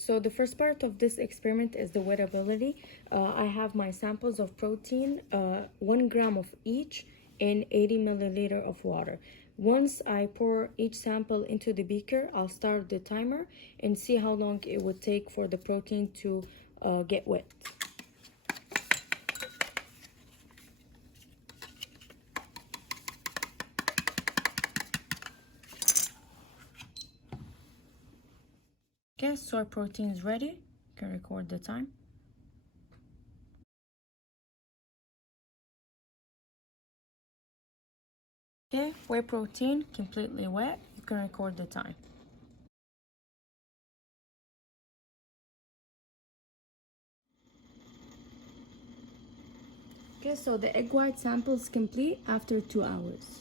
So the first part of this experiment is the wettability. I have my samples of protein, 1 gram of each in 80 milliliter of water. Once I pour each sample into the beaker, I'll start the timer and see how long it would take for the protein to get wet. Okay, soy protein is ready. You can record the time. Okay, whey protein completely wet. You can record the time. Okay, so the egg white sample is complete after 2 hours.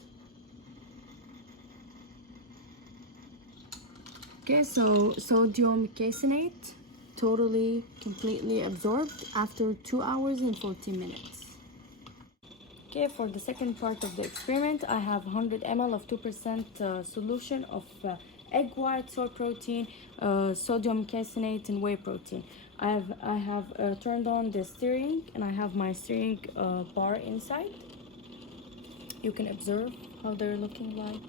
Okay, so sodium caseinate totally completely absorbed after 2 hours and 14 minutes. Okay, for the second part of the experiment, I have 100 ml of 2% solution of egg white, soy protein, sodium caseinate, and whey protein. I have turned on the stirring, and I have my stirring bar inside. You can observe how they're looking like.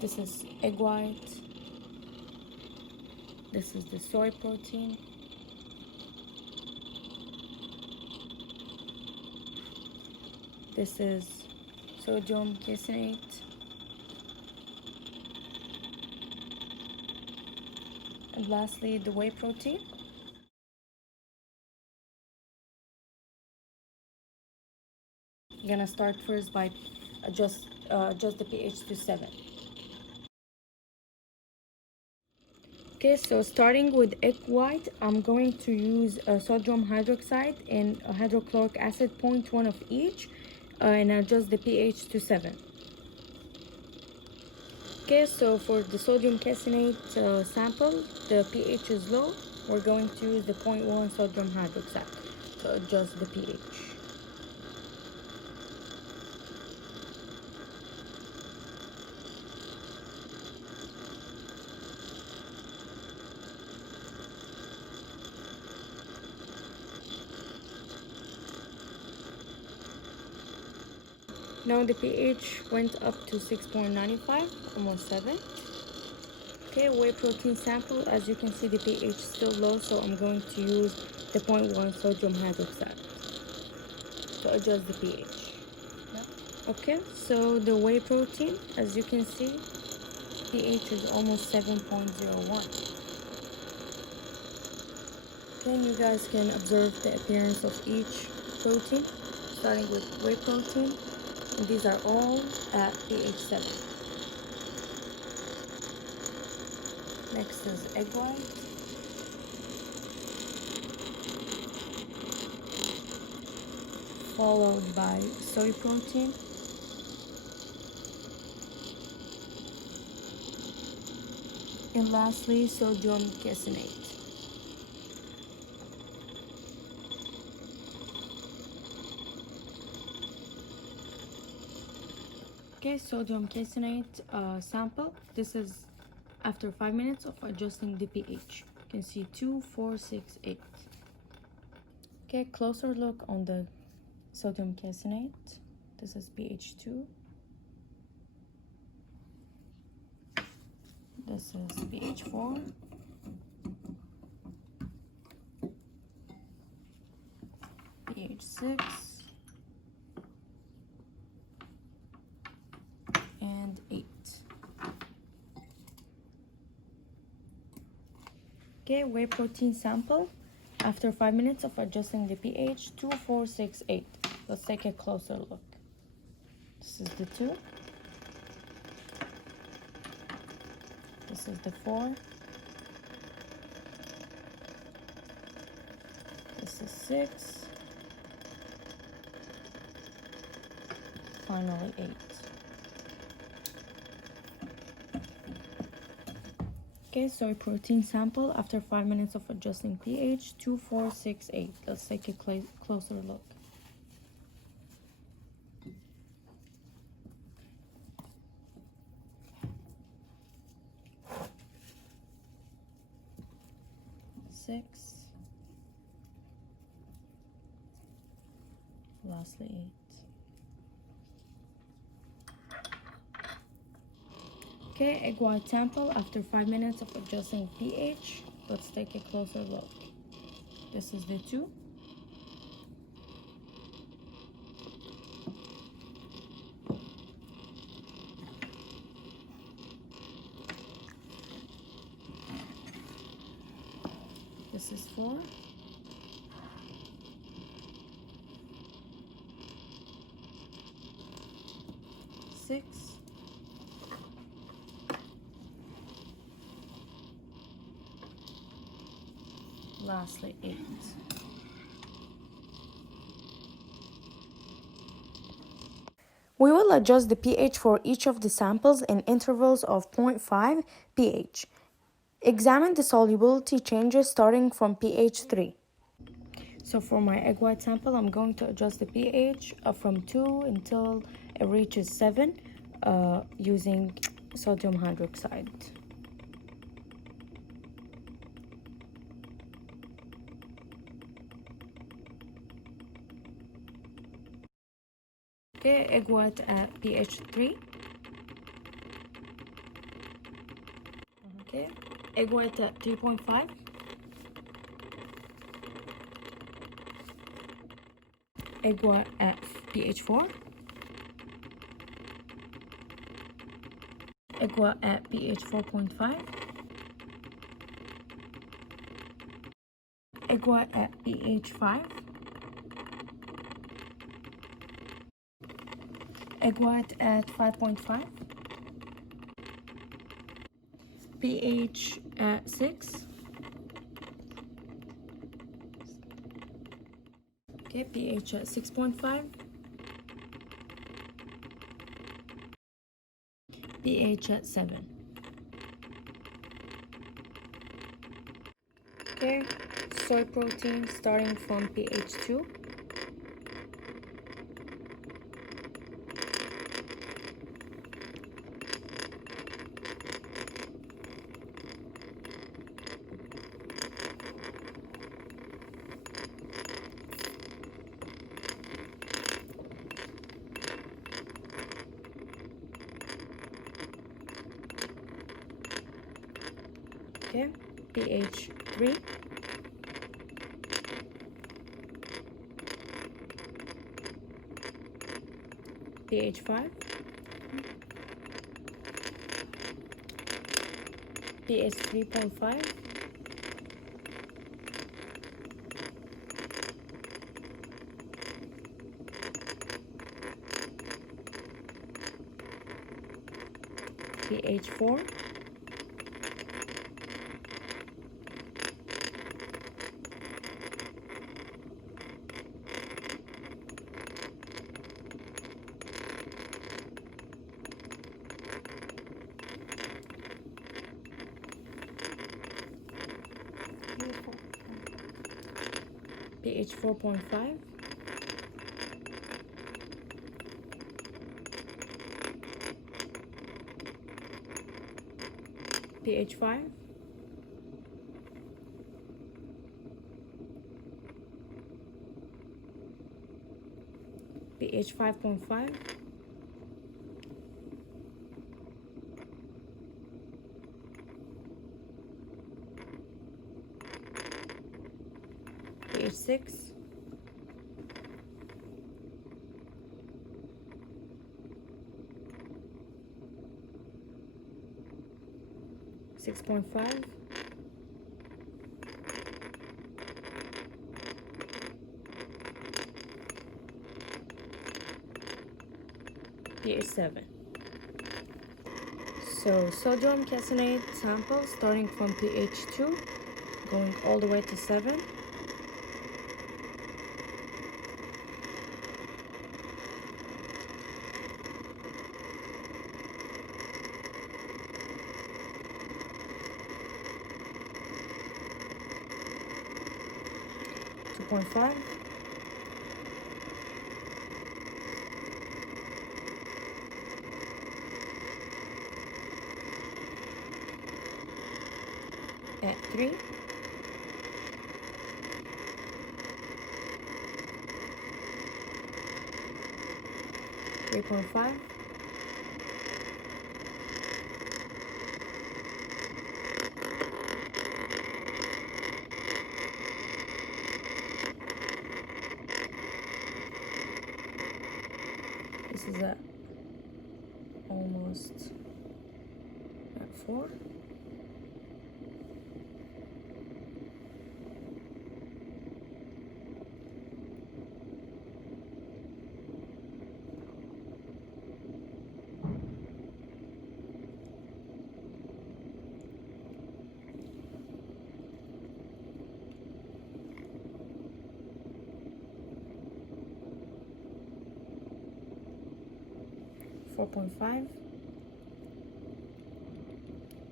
This is egg white. This is the soy protein. This is sodium caseinate. And lastly, the whey protein. I'm gonna start first by adjust the pH to 7. Okay, so starting with egg white, I'm going to use sodium hydroxide and hydrochloric acid 0.1 of each, and adjust the pH to 7. Okay, so for the sodium caseinate sample, the pH is low. We're going to use the 0.1 sodium hydroxide to adjust the pH. Now the pH went up to 6.95, almost 7. Okay, whey protein sample, as you can see the pH is still low, so I'm going to use the 0.1 sodium hydroxide to adjust the pH. Okay, so the whey protein, as you can see, pH is almost 7.01. Then you guys can observe the appearance of each protein, starting with whey protein. And these are all at pH 7. Next is egg white. Followed by soy protein. And lastly, sodium caseinate. Okay, sodium caseinate sample. This is after 5 minutes of adjusting the pH. You can see 2, 4, 6, 8. Okay, closer look on the sodium caseinate. This is pH 2. This is pH 4. pH 6. And 8. Okay, whey protein sample after 5 minutes of adjusting the pH 2, 4, 6, 8. Let's take a closer look. This is the 2. This is the 4. This is 6. Finally 8. Okay, soy protein sample after 5 minutes of adjusting pH 2, 4, 6, 8. Let's take a closer look. 6, lastly 8. Okay, egg white sample after 5 minutes of adjusting pH. Let's take a closer look. This is the 2. This is 4. Six. Lastly 8. We will adjust the pH for each of the samples in intervals of 0.5 pH. Examine the solubility changes starting from pH 3. So for my egg white sample, I'm going to adjust the pH from 2 until it reaches 7 using sodium hydroxide. Okay, egg white at pH 3. Okay, egg white at 3.5. Egg white at pH 4. Egg white at pH 4.5. Egg white at pH 5. Egg white at 5.5. pH at 6. Okay, pH at 6.5. pH at 7. Okay, soy protein starting from pH 2. Okay, pH 3. pH 5. pH 3.5. pH 4. pH 4.5. pH 5. pH 5.5. pH 6. Six 6.5. pH 7. So sodium caseinate sample starting from pH 2 going all the way to 7. Two 2.5. At 3. 3.5, almost at 4. 4.5.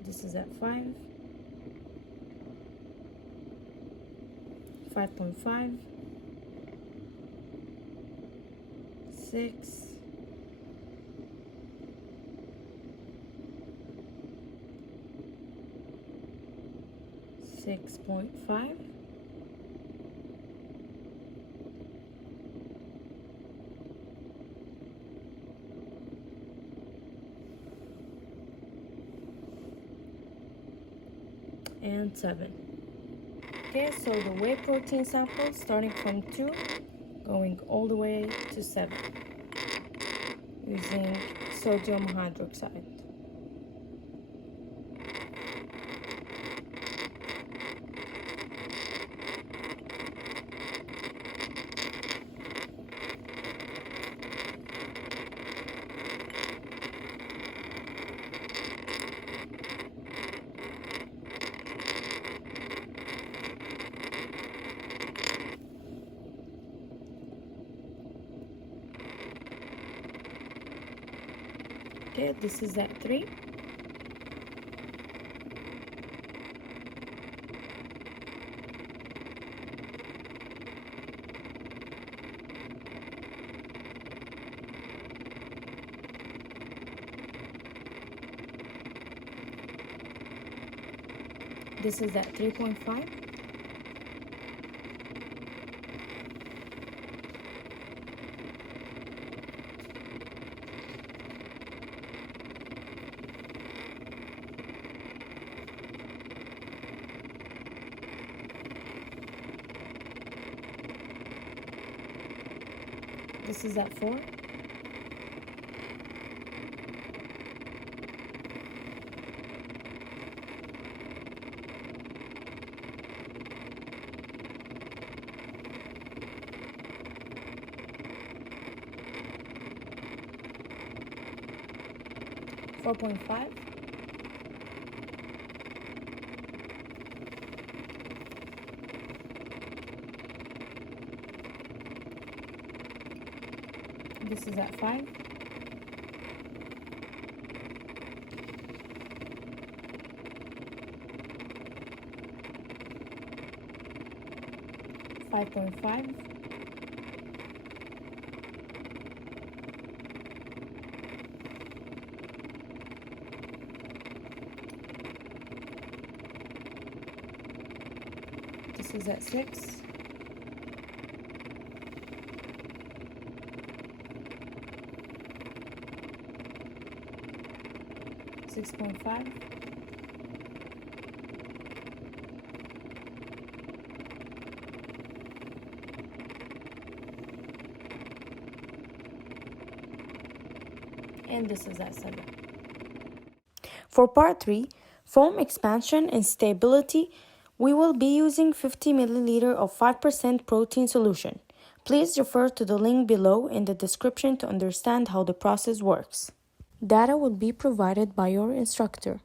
This is at 5. 5.5. 6. 6.5. 7. Okay, so the whey protein sample starting from 2, going all the way to 7, using sodium hydroxide. Okay, this is at 3. This is at 3.5. This is at 4. Four point five. This is at 5. 5.5. This is at 6. 6.5. And this is at 7. For part 3, foam expansion and stability, we will be using 50 milliliter of 5% protein solution. Please refer to the link below in the description to understand how the process works. Data will be provided by your instructor.